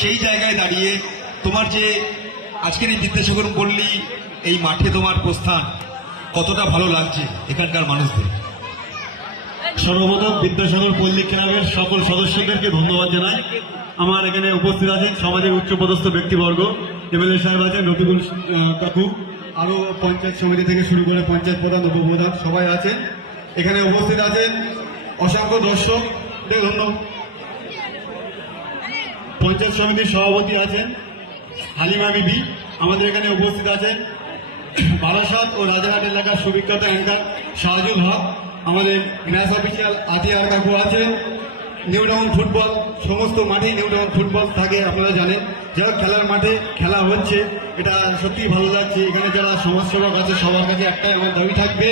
সেই জায়গায় দাঁড়িয়ে তোমার যে আজকের এই বিদ্যাসাগর পল্লী এই মাঠে তোমার প্রস্থান কতটা ভালো লাগছে এখানকার মানুষদের? সর্বপ্রথম বিদ্যাসাগর পল্লী ক্লাবের সকল সদস্যদেরকে ধন্যবাদ জানাই। আমার এখানে উপস্থিত আছেন সমাজের উচ্চপদস্থ ব্যক্তিবর্গ, এমএলএ সাহেব আছেন, রফিকুল কাকু, আরো পঞ্চায়েত সমিতি থেকে শুরু করে পঞ্চায়েত প্রধান, উপপ্রধান সবাই আছেন। এখানে উপস্থিত আছেন অসংখ্য দর্শক, ধন্যবাদ। পঞ্চায়েত সমিতির সভাপতি আছেন হালিমা বিবি, আমাদের এখানে উপস্থিত আছেন বারাসাত ও রাজারহাট এলাকার সুবিখ্যাত অ্যাঙ্কার শাহজুল হক, আমাদের ম্যাচ অফিসিয়াল আতিয়ার কাকু আছেন। নিউ টাউন ফুটবল, সমস্ত মাঠেই নিউ টাউন ফুটবল থাকে আপনারা জানেন। যারা খেলার মাঠে খেলা হচ্ছে এটা সত্যিই ভালো লাগছে। এখানে যারা সমাজসেবক আছে সবার কাছে একটাই আমার দাবি থাকবে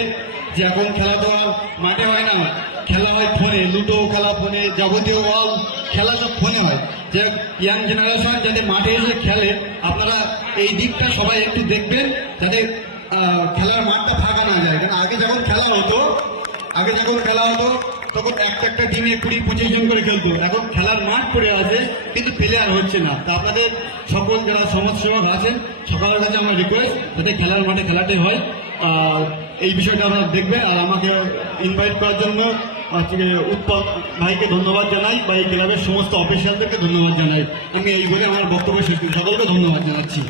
যে এখন খেলা তো আর মাঠে হয় না, খেলা হয় ফোনে, লুডো খেলা ফোনে, যাবতীয় অল খেলা সব ফোনে হয়। যে ইয়াং জেনারেশন যাতে মাঠে এসে খেলে, আপনারা এই দিকটা সবাই একটু দেখবেন যাতে খেলার মাঠটা ফাঁকা না যায়। কারণ আগে যখন খেলা হতো তখন একটা টিমে 20-25 জন করে খেলতো। এখন খেলার মাঠ পড়ে আছে কিন্তু প্লেয়ার হচ্ছে না। তা আপনাদের সকল যারা সমাজসেবক আছেন সকালের কাছে আমার রিকোয়েস্ট যাতে খেলার মাঠে খেলাটাই হয়, এই বিষয়টা আপনারা দেখবেন। আর আমাকে ইনভাইট করার জন্য উৎপল ভাইকে ধন্যবাদ জানাই বা এই ক্লাবের সমস্ত অফিসিয়ালদেরকে ধন্যবাদ জানাই। আমি এই বলে আমার বক্তব্য শেষ করি। সকলকে ধন্যবাদ জানাচ্ছি।